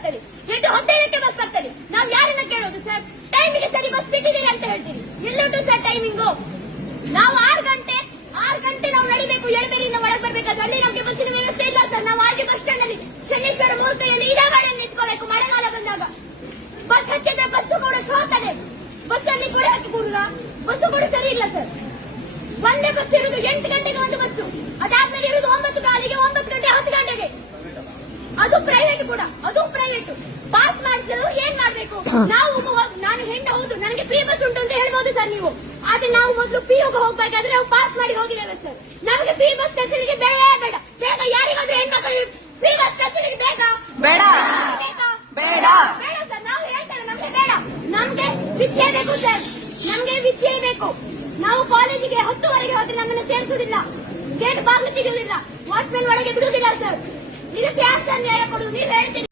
ಬರ್ತದೆ ಎಂಟು ಹದಿನೈದಕ್ಕೆ ಬಸ್ ಬರ್ತದೆ. ನಾವು ಯಾರನ್ನ ಕೇಳೋದು ಸರ್ ಟೈಮಿಗೆ ಸರಿ ಬಸ್ ಬಿಟ್ಟಿದ್ದೀರಿ ಅಂತ ಹೇಳ್ತೀರಿ. ಎಲ್ಲುಂಟು ಸರ್ ಟೈಮಿಂಗು ನಾವು ಆರು ಗಂಟೆ ಆರು ಗಂಟೆ ನಾವು ನಡಿಬೇಕು. ಎಳಬೇರಿಯಿಂದ ಒಳಗೆ ಬರ್ಬೇಕಾದ್ರೆ ಅಲ್ಲಿ ನಮಗೆ ಬಸ್ಸಿನ ವ್ಯವಸ್ಥೆ ಇಲ್ಲ ಸರ್ ನಾವು ಆಗಿ ಬಸ್ ಸ್ಟ್ಯಾಂಡ್ ಅಲ್ಲಿ ಶನೇಶ್ವರ ಮೂರ್ತಿಯಲ್ಲಿ ಇದೇ ಗಾಡಿಯಲ್ಲಿ ನಿಂತ್ಕೋಬೇಕು ಮಳೆಗಾಲ ಬಂದಾಗ. ಬಸ್ ಹತ್ತಿದ್ರೆ ಬಸ್ಸು ಕೂಡ ಸೋತದೆ. ಬಸ್ಸಲ್ಲಿ ಕೂಡ ಹಾಕಿ ಕೂಡುದ ಬಸ್ಸು ಕೂಡ ಸರಿ ಇಲ್ಲ ಸರ್ ಒಂದೇ ಬಸ್ ಇರುವುದು ಎಂಟು ಗಂಟೆಗೆ ಒಂದು ಬಸ್ಸು ಅದಾದ್ಮೇಲೆ ಇರುವುದು ಒಂಬತ್ತು ಕಾಲಿಗೆ ಒಂಬತ್ತು ಗಂಟೆ ಹತ್ತು ಗಂಟೆಗೆ ಅದು ಪ್ರೈವೇಟ್ ಕೂಡ ಅದು ಪ್ರೈವೇಟ್ ಪಾಸ್ ಮಾಡಿಸಲು ಏನ್ ಮಾಡ್ಬೇಕು? ನಾವು ನಾನು ಹೆಂಡ ಹೌದು ನನಗೆ ಫ್ರೀ ಬಸ್ ಉಂಟು ಅಂತ ಹೇಳ್ಬೋದು ಸರ್ ನೀವು. ಆದ್ರೆ ನಾವು ಮೊದಲು ಪಿ ಯೋಗ ಹೋಗ್ಬೇಕಾದ್ರೆ ನಾವು ಪಾಸ್ ಮಾಡಿ ಹೋಗಿದ್ದೇವೆ ಸರ್ ನಮಗೆ ಫ್ರೀ ಬಸ್ ಫೆಸಿಲಿಟಿ ಬೇಡ ಬೇಡ. ಬೇಗ ಯಾರಿಗಾದ್ರೂ ಹೆಣ್ಮಕ್ಳು ಫ್ರೀ ಬಸ್ ಫೆಸಿಲಿಟಿ ಬೇಗ ಬೇಡ. ಬೇಡ. ಬೇಡ ಸರ್ ನಾವು ಹೇಳ್ತೇವೆ ನಮ್ಗೆ ಬೇಡ. ನಮ್ಗೆ ವಿದ್ಯೆ ಬೇಕು ಸರ್ ನಮ್ಗೆ ವಿದ್ಯೆ ಬೇಕು. ನಾವು ಕಾಲೇಜಿಗೆ ಹತ್ತುವರೆಗೆ ಹೋದ್ರೆ ನಮ್ಮನ್ನು ಸೇರಿಸುದಿಲ್ಲ ಗೇಟ್ ಬಾಗಿಲು ಸಿಗುದಿಲ್ಲ ವಾಚ್ಮೆನ್ ಒಳಗೆ ಬಿಡುವುದಿಲ್ಲ. ಸರ್ ಇದಕ್ಕೆ ಯಾರು ಸರ್ ನ್ಯಾಯ ಕೊಡುದು ನೀವು ಹೇಳ್ತೀರಿ